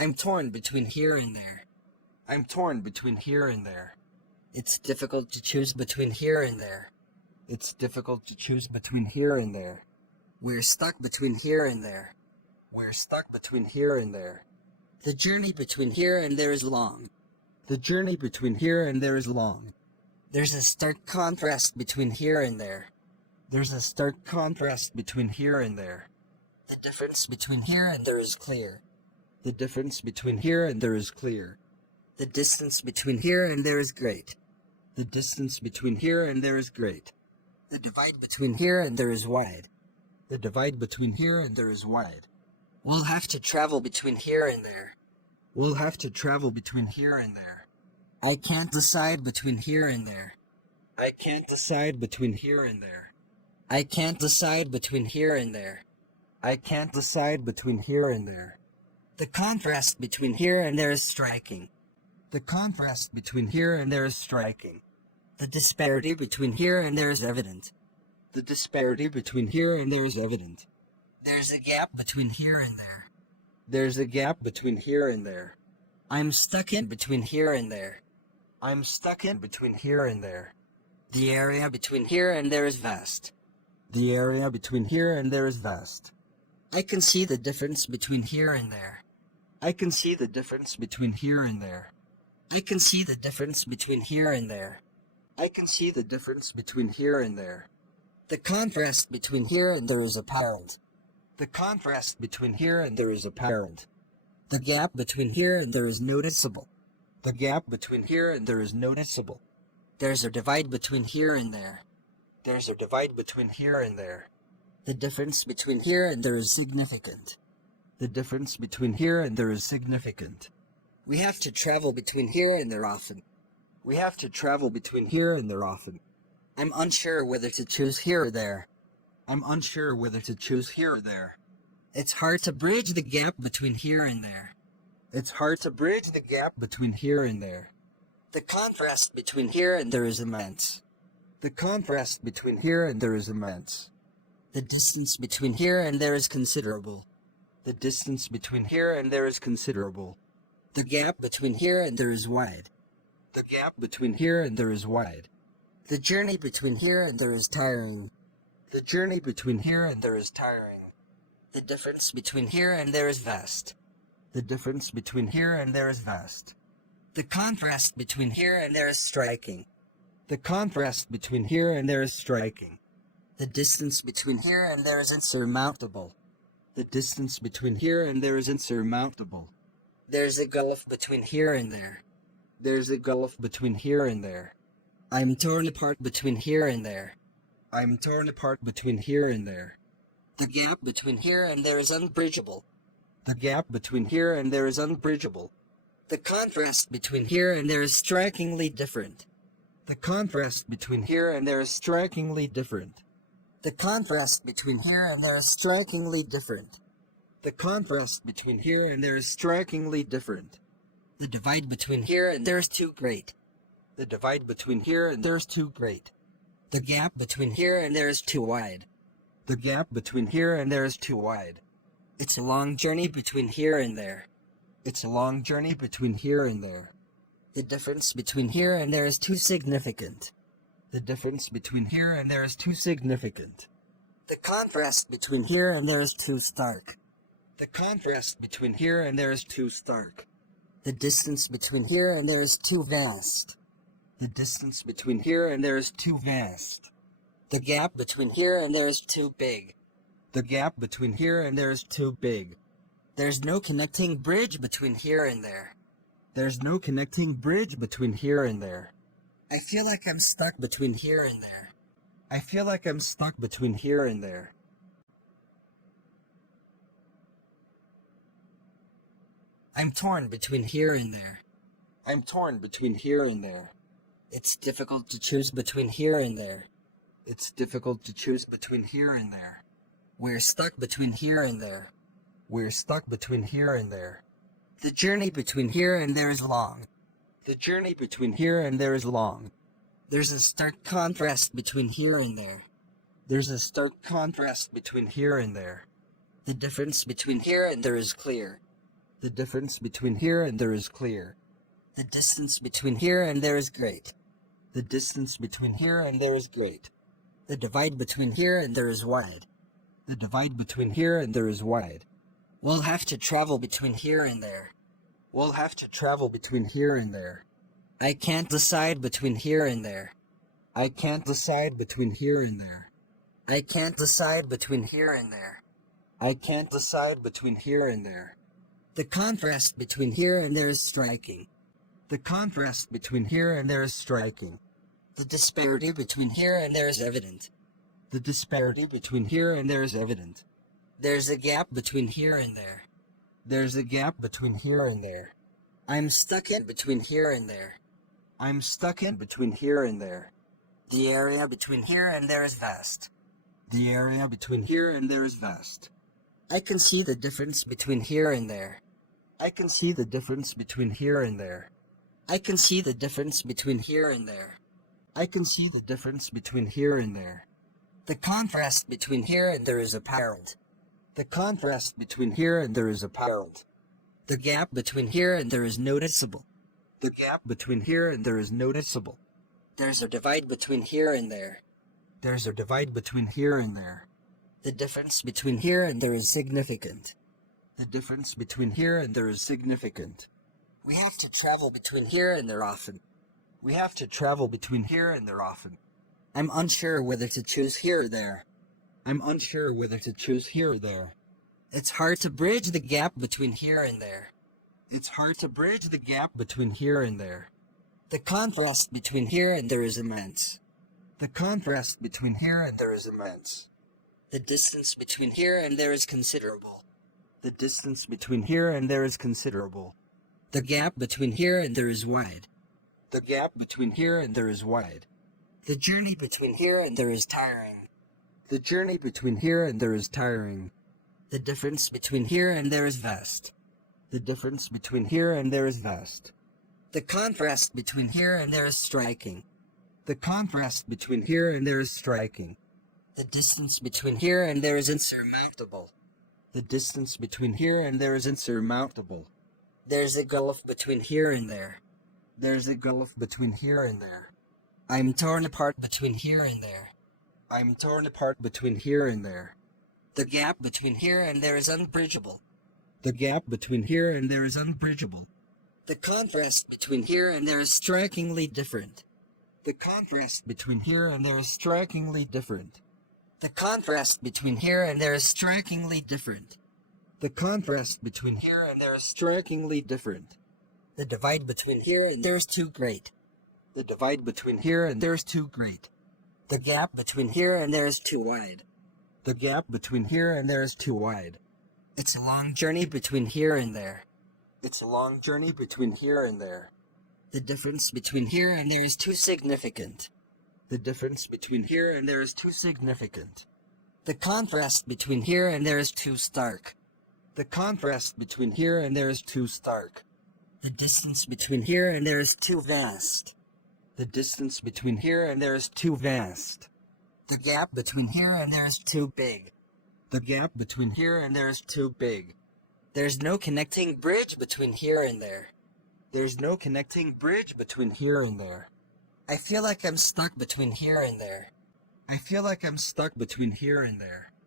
I'm torn between here and there. I'm torn between here and there. It's difficult to choose between here and there. It's difficult to choose between here and there. We're stuck between here and there. We're stuck between here and there. The journey between here and there is long. The journey between here and there is long. There's a stark contrast between here and there. There's a stark contrast between here and there. The difference between here and there is clear. The difference between here and there is clear. The distance between here and there is great. The distance between here and there is great. The divide between here and there is wide. The divide between here and there is wide. We'll have to travel between here and there. We'll have to travel between here and there. I can't decide between here and there. I can't decide between here and there. I can't decide between here and there. I can't decide between here and there. The contrast between here and there is striking. The contrast between here and there is striking. The disparity between here and there is evident. The disparity between here and there is evident. There's a gap between here and there. There's a gap between here and there. I'm stuck in between here and there. I'm stuck in between here and there. The area between here and there is vast. The area between here and there is vast. I can see the difference between here and there. I can see the difference between here and there. I can see the difference between here and there. I can see the difference between here and there. The contrast between here and there is apparent. The contrast between here and there is apparent. The gap between here and there is noticeable. The gap between here and there is noticeable. There's a divide between here and there. There's a divide between here and there. The difference between here and there is significant. The difference between here and there is significant. We have to travel between here and there often. We have to travel between here and there often. I'm unsure whether to choose here or there. I'm unsure whether to choose here or there. It's hard to bridge the gap between here and there. It's hard to bridge the gap between here and there. The contrast between here and there is immense. The contrast between here and there is immense. The distance between here and there is considerable. The distance between here and there is considerable. The gap between here and there is wide. The gap between here and there is wide. The journey between here and there is tiring. The journey between here and there is tiring. The difference between here and there is vast. The difference between here and there is vast. The contrast between here and there is striking. The contrast between here and there is striking. The distance between here and there is insurmountable. The distance between here and there is insurmountable. There's a gulf between here and there. There's a gulf between here and there. I'm torn apart between here and there. I'm torn apart between here and there. The gap between here and there is unbridgeable. The gap between here and there is unbridgeable. The contrast between here and there is strikingly different. The contrast between here and there is strikingly different. The contrast between here and there is strikingly different. The contrast between here and there is strikingly different. The divide between here and there is too great. The divide between here and there is too great. The gap between here and there is too wide. The gap between here and there is too wide. It's a long journey between here and there. It's a long journey between here and there. The difference between here and there is too significant. The difference between here and there is too significant. The contrast between here and there is too stark. The contrast between here and there is too stark. The distance between here and there is too vast. The distance between here and there is too vast. The gap between here and there is too big. The gap between here and there is too big. There's no connecting bridge between here and there. There's no connecting bridge between here and there. I feel like I'm stuck between here and there. I feel like I'm stuck between here and there. I'm torn between here and there. I'm torn between here and there. It's difficult to choose between here and there. It's difficult to choose between here and there. We're stuck between here and there. We're stuck between here and there. The journey between here and there is long. The journey between here and there is long. There's a stark contrast between here and there. There's a stark contrast between here and there. The difference between here and there is clear. The difference between here and there is clear. The distance between here and there is great. The distance between here and there is great. The divide between here and there is wide. The divide between here and there is wide. We'll have to travel between here and there. We'll have to travel between here and there. I can't decide between here and there. I can't decide between here and there. I can't decide between here and there. I can't decide between here and there. The contrast between here and there is striking. The contrast between here and there is striking. The disparity between here and there is evident. The disparity between here and there is evident. There's a gap between here and there. There's a gap between here and there. I'm stuck in between here and there. I'm stuck in between here and there. The area between here and there is vast. The area between here and there is vast. I can see the difference between here and there. I can see the difference between here and there. I can see the difference between here and there. I can see the difference between here and there. The contrast between here and there is apparent. The contrast between here and there is apparent. The gap between here and there is noticeable. The gap between here and there is noticeable. There's a divide between here and there. There's a divide between here and there. The difference between here and there is significant. The difference between here and there is significant. We have to travel between here and there often. We have to travel between here and there often. I'm unsure whether to choose here or there. I'm unsure whether to choose here or there. It's hard to bridge the gap between here and there. It's hard to bridge the gap between here and there. The contrast between here and there is immense. The contrast between here and there is immense. The distance between here and there is considerable. The distance between here and there is considerable. The gap between here and there is wide. The gap between here and there is wide. The journey between here and there is tiring. The journey between here and there is tiring. The difference between here and there is vast. The difference between here and there is vast. The contrast between here and there is striking. The contrast between here and there is striking. The distance between here and there is insurmountable. The distance between here and there is insurmountable. There's a gulf between here and there. There's a gulf between here and there. I'm torn apart between here and there. I'm torn apart between here and there. The gap between here and there is unbridgeable. The gap between here and there is unbridgeable. The contrast between here and there is strikingly different. The contrast between here and there is strikingly different. The contrast between here and there is strikingly different. The contrast between here and there is strikingly different. The divide between here and there is too great. The divide between here and there is too great. The gap between here and there is too wide. The gap between here and there is too wide. It's a long journey between here and there. It's a long journey between here and there. The difference between here and there is too significant. The difference between here and there is too significant. The contrast between here and there is too stark. The contrast between here and there is too stark. The distance between here and there is too vast. The distance between here and there is too vast. The gap between here and there is too big. The gap between here and there is too big. There's no connecting bridge between here and there. There's no connecting bridge between here and there. I feel like I'm stuck between here and there. I feel like I'm stuck between here and there.